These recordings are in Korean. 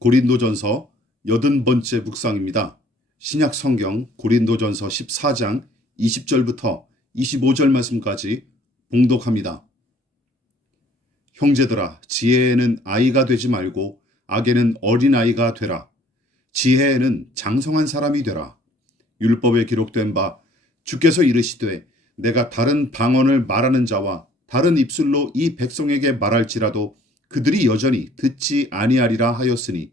고린도전서 여든 번째 묵상입니다. 신약 성경 고린도전서 14장 20절부터 25절 말씀까지 봉독합니다. 형제들아 지혜에는 아이가 되지 말고 악에는 어린아이가 되라. 지혜에는 장성한 사람이 되라. 율법에 기록된 바 주께서 이르시되 내가 다른 방언을 말하는 자와 다른 입술로 이 백성에게 말할지라도 그들이 여전히 듣지 아니하리라 하였으니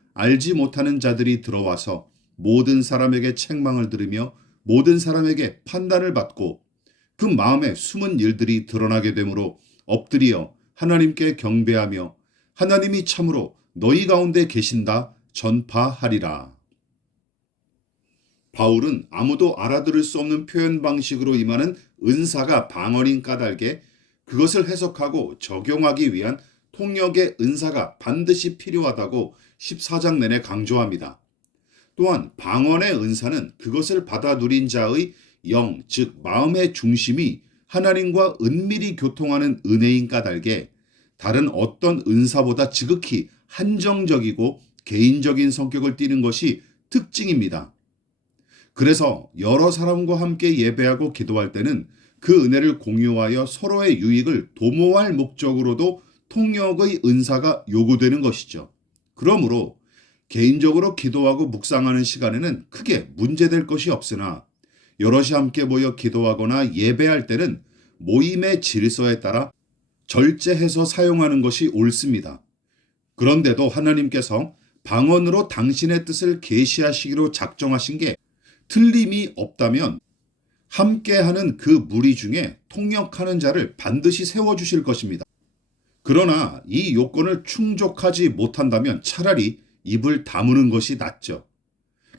알지 못하는 자들이 들어와서 모든 사람에게 책망을 들으며 모든 사람에게 판단을 받고 그 마음에 숨은 일들이 드러나게 되므로 엎드려 하나님께 경배하며 하나님이 참으로 너희 가운데 계신다 전파하리라. 바울은 아무도 알아들을 수 없는 표현 방식으로 임하는 은사가 방언인 까닭에 그것을 해석하고 적용하기 위한 통역의 은사가 반드시 필요하다고 14장 내내 강조합니다. 또한 방언의 은사는 그것을 받아 누린 자의 영, 즉 마음의 중심이 하나님과 은밀히 교통하는 은혜인 까닭에 다른 어떤 은사보다 지극히 한정적이고 개인적인 성격을 띠는 것이 특징입니다. 그래서 여러 사람과 함께 예배하고 기도할 때는 그 은혜를 공유하여 서로의 유익을 도모할 목적으로도 통역의 은사가 요구되는 것이죠. 그러므로 개인적으로 기도하고 묵상하는 시간에는 크게 문제될 것이 없으나 여럿이 함께 모여 기도하거나 예배할 때는 모임의 질서에 따라 절제해서 사용하는 것이 옳습니다. 그런데도 하나님께서 방언으로 당신의 뜻을 계시하시기로 작정하신 게 틀림이 없다면 함께하는 그 무리 중에 통역하는 자를 반드시 세워주실 것입니다. 그러나 이 요건을 충족하지 못한다면 차라리 입을 다무는 것이 낫죠.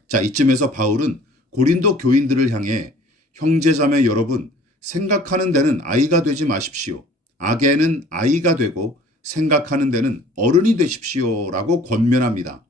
자, 이쯤에서 바울은 고린도 교인들을 향해 형제자매 여러분, 생각하는 데는 아이가 되지 마십시오. 악에는 아이가 되고 생각하는 데는 어른이 되십시오. 라고 권면합니다.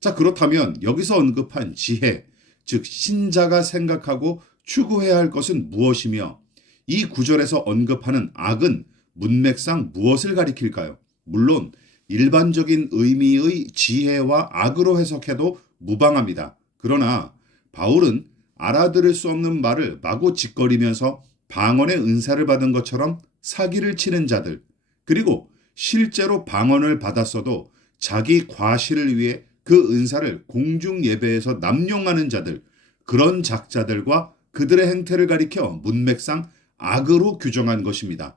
자, 그렇다면 여기서 언급한 지혜, 즉, 신자가 생각하고 추구해야 할 것은 무엇이며 이 구절에서 언급하는 악은 문맥상 무엇을 가리킬까요? 물론 일반적인 의미의 지혜와 악으로 해석해도 무방합니다. 그러나 바울은 알아들을 수 없는 말을 마구 짓거리면서 방언의 은사를 받은 것처럼 사기를 치는 자들, 그리고 실제로 방언을 받았어도 자기 과실을 위해 그 은사를 공중 예배에서 남용하는 자들, 그런 작자들과 그들의 행태를 가리켜 문맥상 악으로 규정한 것입니다.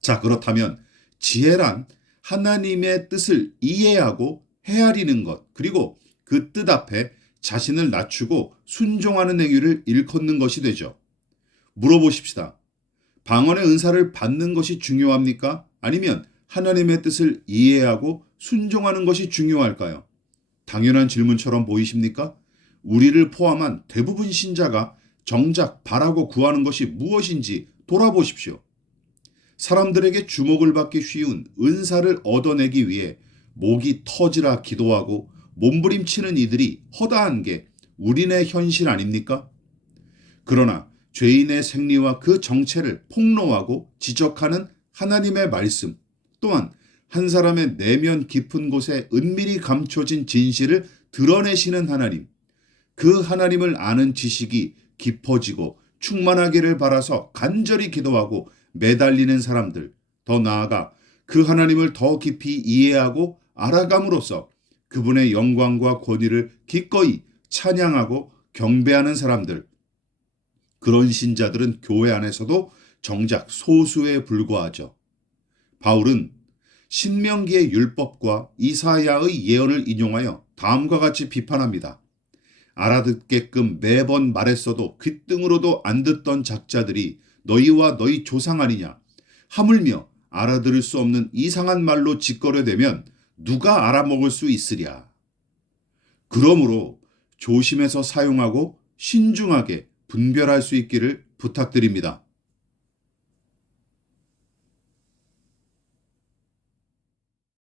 자, 그렇다면 지혜란 하나님의 뜻을 이해하고 헤아리는 것, 그리고 그 뜻 앞에 자신을 낮추고 순종하는 행위를 일컫는 것이 되죠. 물어보십시다. 방언의 은사를 받는 것이 중요합니까? 아니면 하나님의 뜻을 이해하고 순종하는 것이 중요할까요? 당연한 질문처럼 보이십니까? 우리를 포함한 대부분 신자가 정작 바라고 구하는 것이 무엇인지 돌아보십시오. 사람들에게 주목을 받기 쉬운 은사를 얻어내기 위해 목이 터지라 기도하고 몸부림치는 이들이 허다한 게 우리네 현실 아닙니까? 그러나 죄인의 생리와 그 정체를 폭로하고 지적하는 하나님의 말씀 또한 한 사람의 내면 깊은 곳에 은밀히 감춰진 진실을 드러내시는 하나님 그 하나님을 아는 지식이 깊어지고 충만하기를 바라서 간절히 기도하고 매달리는 사람들, 더 나아가 그 하나님을 더 깊이 이해하고 알아감으로써 그분의 영광과 권위를 기꺼이 찬양하고 경배하는 사람들, 그런 신자들은 교회 안에서도 정작 소수에 불과하죠. 바울은 신명기의 율법과 이사야의 예언을 인용하여 다음과 같이 비판합니다. 알아듣게끔 매번 말했어도 귓등으로도 안 듣던 작자들이 너희와 너희 조상 아니냐. 하물며 알아들을 수 없는 이상한 말로 짓거려대면 누가 알아먹을 수 있으랴. 그러므로 조심해서 사용하고 신중하게 분별할 수 있기를 부탁드립니다.